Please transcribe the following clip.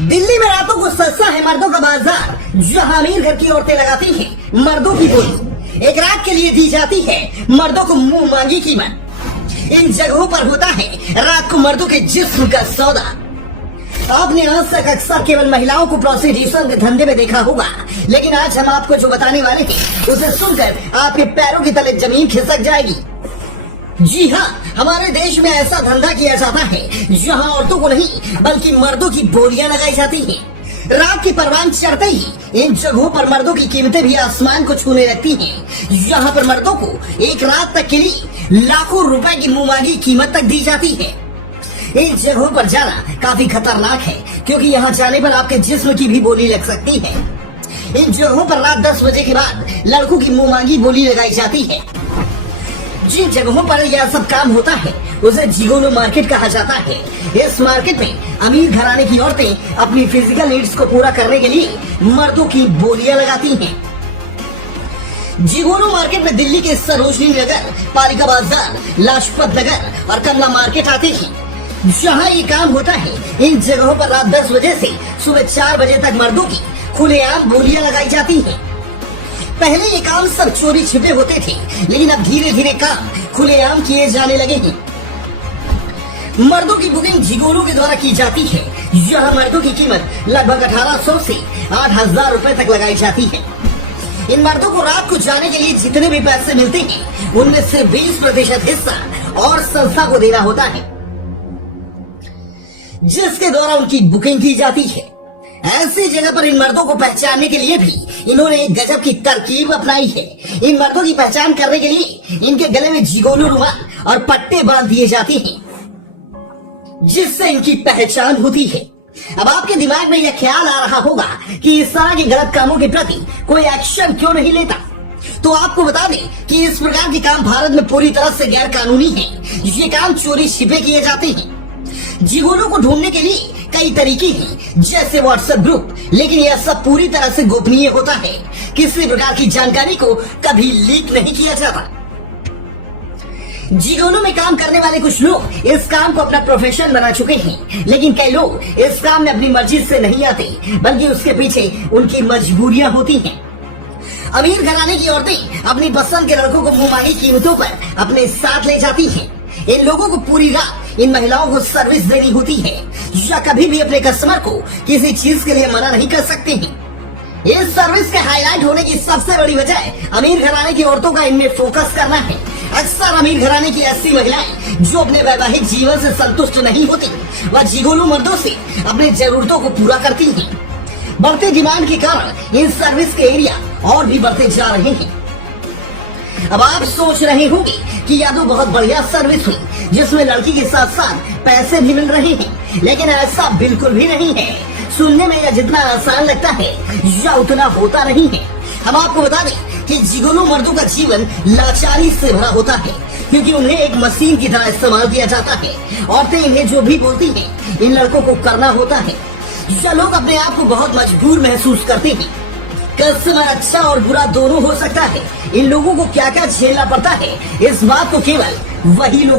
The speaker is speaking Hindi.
दिल्ली में रातों को सस्ता है मर्दों का बाजार, जहां अमीर घर की औरतें लगाती हैं मर्दों की बोली। एक रात के लिए दी जाती है मर्दों को मुंह मांगी कीमत। इन जगहों पर होता है रात को मर्दों के जिस्म का सौदा। आपने आज तक अक्सर केवल महिलाओं को प्रोस्टिट्यूशन के धंधे में देखा होगा, लेकिन आज हम आपको जो बताने वाले हैं उसे सुनकर आपके पैरों की तले जमीन खिसक जाएगी। जी हाँ, हमारे देश में ऐसा धंधा किया जाता है जहाँ औरतों को नहीं बल्कि मर्दों की बोलियां लगाई जाती हैं। रात की परवान चढ़ते ही इन जगहों पर मर्दों की कीमतें भी आसमान को छूने लगती हैं। यहाँ पर मर्दों को एक रात तक के लिए लाखों रुपए की मुंहमांगी कीमत तक दी जाती है। इन जगहों पर जाना काफी खतरनाक है, क्योंकि यहाँ जाने पर आपके जिस्म की भी बोली लग सकती है। इन जगहों पर रात 10 बजे के बाद लड़कों की मुंहमांगी बोली लगाई जाती है। जिन जगहों पर यह सब काम होता है उसे जिगोलो मार्केट कहा जाता है। इस मार्केट में अमीर घराने की औरतें अपनी फिजिकल नीड्स को पूरा करने के लिए मर्दों की बोलियां लगाती हैं। जिगोलो मार्केट में दिल्ली के सरोजनी नगर, पालिका बाजार, लाजपत नगर और कमला मार्केट आते हैं। जहाँ ये काम होता है इन जगहों पर रात 10 बजे से सुबह 4 बजे तक मर्दों की खुलेआम बोलियां लगाई जाती हैं। पहले ये काम सब चोरी छिपे होते थे, लेकिन अब धीरे धीरे काम खुलेआम किए जाने लगे हैं। मर्दों की बुकिंग जिगोलो के द्वारा की जाती है। यह मर्दों की कीमत लगभग 1800 से 8000 रुपए तक लगाई जाती है। इन मर्दों को रात को जाने के लिए जितने भी पैसे मिलते हैं उनमें से 20% हिस्सा और संस्था को देना होता है, जिसके द्वारा उनकी बुकिंग की जाती है। ऐसी जगह पर इन मर्दों को पहचानने के लिए भी इन्होंने एक गजब की तरकीब अपनाई है। इन मर्दों की पहचान करने के लिए इनके गले में जिगोलो रुमाल और पट्टे बांध दिए जाते हैं, जिससे इनकी पहचान होती है। अब आपके दिमाग में यह ख्याल आ रहा होगा कि इस तरह के गलत कामों के प्रति कोई एक्शन क्यों नहीं लेता। तो आपको बता दें कि इस प्रकार के काम भारत में पूरी तरह से गैर कानूनी है। ये काम चोरी छिपे किए जाते हैं। जिगोलो को ढूंढने के लिए कई तरीके हैं, जैसे व्हाट्सएप ग्रुप, लेकिन यह सब पूरी तरह से गोपनीय होता है। किसी प्रकार की जानकारी को कभी लीक नहीं किया जाता। जिगोलो में काम करने वाले कुछ लोग इस काम को अपना प्रोफेशन बना चुके हैं, लेकिन कई लोग इस काम में अपनी मर्जी से नहीं आते, बल्कि उसके पीछे उनकी मजबूरियां होती हैं। अमीर घराने की औरतें अपनी पसंद के लड़कों को मुंहमांगी कीमतों पर अपने साथ ले जाती हैं। इन लोगों को पूरी रात इन महिलाओं को सर्विस देनी होती है, या कभी भी अपने कस्टमर को किसी चीज के लिए मना नहीं कर सकते हैं। इस सर्विस के हाईलाइट होने की सबसे बड़ी वजह अमीर घराने की औरतों का इनमें फोकस करना है। अक्सर अमीर घराने की ऐसी महिलाएं जो अपने वैवाहिक जीवन से संतुष्ट नहीं होती, वह जिगोलो मर्दों से अपनी जरूरतों को पूरा करती हैं। बढ़ते डिमांड के कारण इन सर्विस के एरिया और भी बढ़ते जा रहे हैं। अब आप सोच रहे होंगे कि यह तो बहुत बढ़िया सर्विस हुई, जिसमें लड़की के साथ साथ पैसे भी मिल रहे हैं, लेकिन ऐसा बिल्कुल भी नहीं है। सुनने में यह जितना आसान लगता है या उतना होता नहीं है। हम आपको बता दें कि जिगोलो मर्दों का जीवन लाचारी से भरा होता है, क्योंकि उन्हें एक मशीन की तरह इस्तेमाल किया जाता है। औरतें इन्हें जो भी बोलती हैं इन लड़कों को करना होता है। या लोग अपने आप को बहुत मजबूर महसूस करते हैं। कस्टमर अच्छा और बुरा दोनों हो सकता है। इन लोगों को क्या क्या झेलना पड़ता है, इस बात को केवल वही लोग